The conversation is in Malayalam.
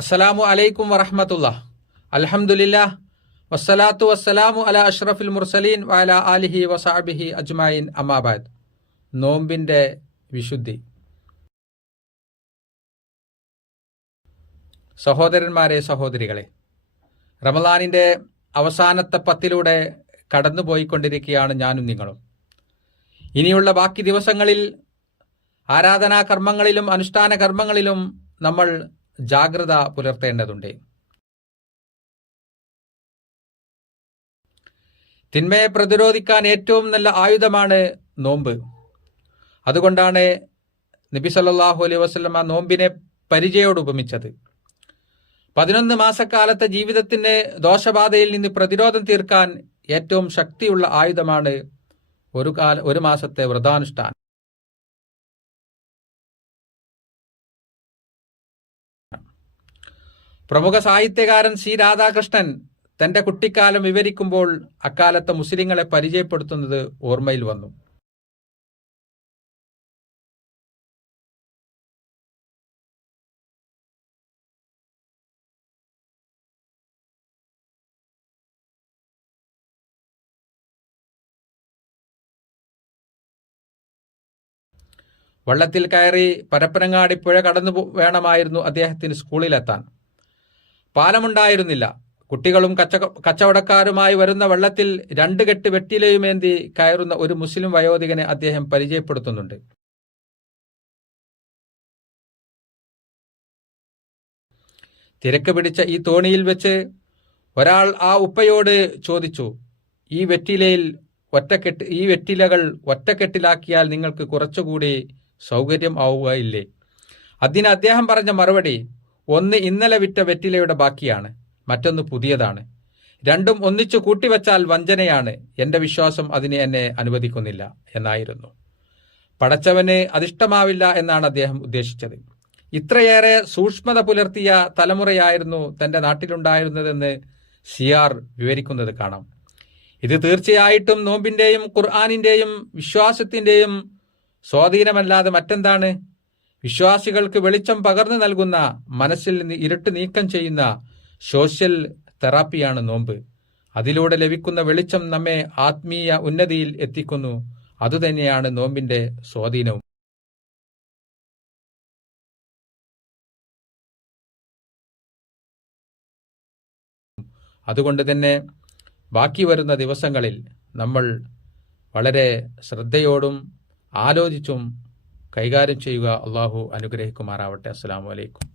അസ്സലാമു അലൈക്കും വറഹമത്തുള്ള അലഹമുല്ല വസ്സലാത്തു വസ്സലാമു അല അഷ്റഫുൽ മുർസലീൻ വഅല ആലിഹി വസാബിഹി അജ്മായിൻ അമാബാദ് നോമ്പിന്റെ വിശുദ്ധി. സഹോദരന്മാരെ സഹോദരികളെ റമലാനിന്റെ അവസാനത്തെ പത്തിലൂടെ കടന്നുപോയിക്കൊണ്ടിരിക്കുകയാണ് ഞാനും നിങ്ങളും. ഇനിയുള്ള ബാക്കി ദിവസങ്ങളിൽ ആരാധനാ കർമ്മങ്ങളിലും അനുഷ്ഠാന കർമ്മങ്ങളിലും നമ്മൾ ജാഗ്രത പുലർത്തേണ്ടതുണ്ട്. തിന്മയെ പ്രതിരോധിക്കാൻ ഏറ്റവും നല്ല ആയുധമാണ് നോമ്പ്. അതുകൊണ്ടാണ് നബി സല്ലാഹു അലൈഹി വസല്ലമ നോമ്പിനെ പരിചയോട് ഉപമിച്ചത് പതിനൊന്ന് മാസക്കാലത്തെ ജീവിതത്തിന് ദോഷബാധയിൽ നിന്ന് പ്രതിരോധം തീർക്കാൻ ഏറ്റവും ശക്തിയുള്ള ആയുധമാണ് ഒരു കാല ഒരു മാസത്തെ വ്രതാനുഷ്ഠാനം. പ്രമുഖ സാഹിത്യകാരൻ സി രാധാകൃഷ്ണൻ തന്റെ കുട്ടിക്കാലം വിവരിക്കുമ്പോൾ അക്കാലത്തെ മുസ്ലിങ്ങളെ പരിചയപ്പെടുത്തുന്നത് ഓർമ്മയിൽ വന്നു. വള്ളത്തിൽ കയറി പരപ്പനങ്ങാടി പുഴ കടന്നു വേണമായിരുന്നു അദ്ദേഹത്തിന് സ്കൂളിലെത്താൻ. പാലമുണ്ടായിരുന്നില്ല. കുട്ടികളും കച്ച കച്ചവടക്കാരുമായി വരുന്ന വെള്ളത്തിൽ രണ്ട് കെട്ട് വെട്ടിലയുമേന്തി കയറുന്ന ഒരു മുസ്ലിം വയോധികനെ അദ്ദേഹം പരിചയപ്പെടുത്തുന്നുണ്ട്. തിരക്ക് പിടിച്ച ഈ തോണിയിൽ വെച്ച് ഒരാൾ ആ ഉപ്പയോട് ചോദിച്ചു ഈ വെറ്റിലയിൽ ഒറ്റക്കെട്ട് ഈ വെറ്റിലകൾ ഒറ്റക്കെട്ടിലാക്കിയാൽ നിങ്ങൾക്ക് കുറച്ചുകൂടി സൗകര്യം ആവുകയില്ലേ? അതിന് അദ്ദേഹം പറഞ്ഞ മറുപടി ഒന്ന് ഇന്നലെ വിറ്റ വെറ്റിലയുടെ ബാക്കിയാണ് മറ്റൊന്ന് പുതിയതാണ്. രണ്ടും ഒന്നിച്ചു കൂട്ടിവച്ചാൽ വഞ്ചനയാണ് എന്റെ വിശ്വാസം അതിനെ എന്നെ അനുവദിക്കുന്നില്ല എന്നായിരുന്നു. പടച്ചവന് അതിഷ്ടമാവില്ല എന്നാണ് അദ്ദേഹം ഉദ്ദേശിച്ചത്. ഇത്രയേറെ സൂക്ഷ്മത പുലർത്തിയ തലമുറയായിരുന്നു തന്റെ നാട്ടിലുണ്ടായിരുന്നതെന്ന് സിയാർ വിവരിക്കുന്നത് കാണാം. ഇത് തീർച്ചയായിട്ടും നോമ്പിന്റെയും ഖുർആാനിന്റെയും വിശ്വാസത്തിന്റെയും സ്വാധീനമല്ലാതെ മറ്റെന്താണ്? വിശ്വാസികൾക്ക് വെളിച്ചം പകർന്നു നൽകുന്ന മനസ്സിൽ നിന്ന് ഇരുട്ട് നീക്കം ചെയ്യുന്ന സോഷ്യൽ തെറാപ്പിയാണ് നോമ്പ്. അതിലൂടെ ലഭിക്കുന്ന വെളിച്ചം നമ്മെ ആത്മീയ ഉന്നതിയിൽ എത്തിക്കുന്നു. അതുതന്നെയാണ് നോമ്പിന്റെ സ്വാധീനവും. അതുകൊണ്ട് തന്നെ ബാക്കി വരുന്ന ദിവസങ്ങളിൽ നമ്മൾ വളരെ ശ്രദ്ധയോടും ആലോചിച്ചും കൈകാര്യം ചെയ്യുക. അള്ളാഹു അനുഗ്രഹിക്കുമാറാവട്ടെ. അസ്സാം വലൈക്കും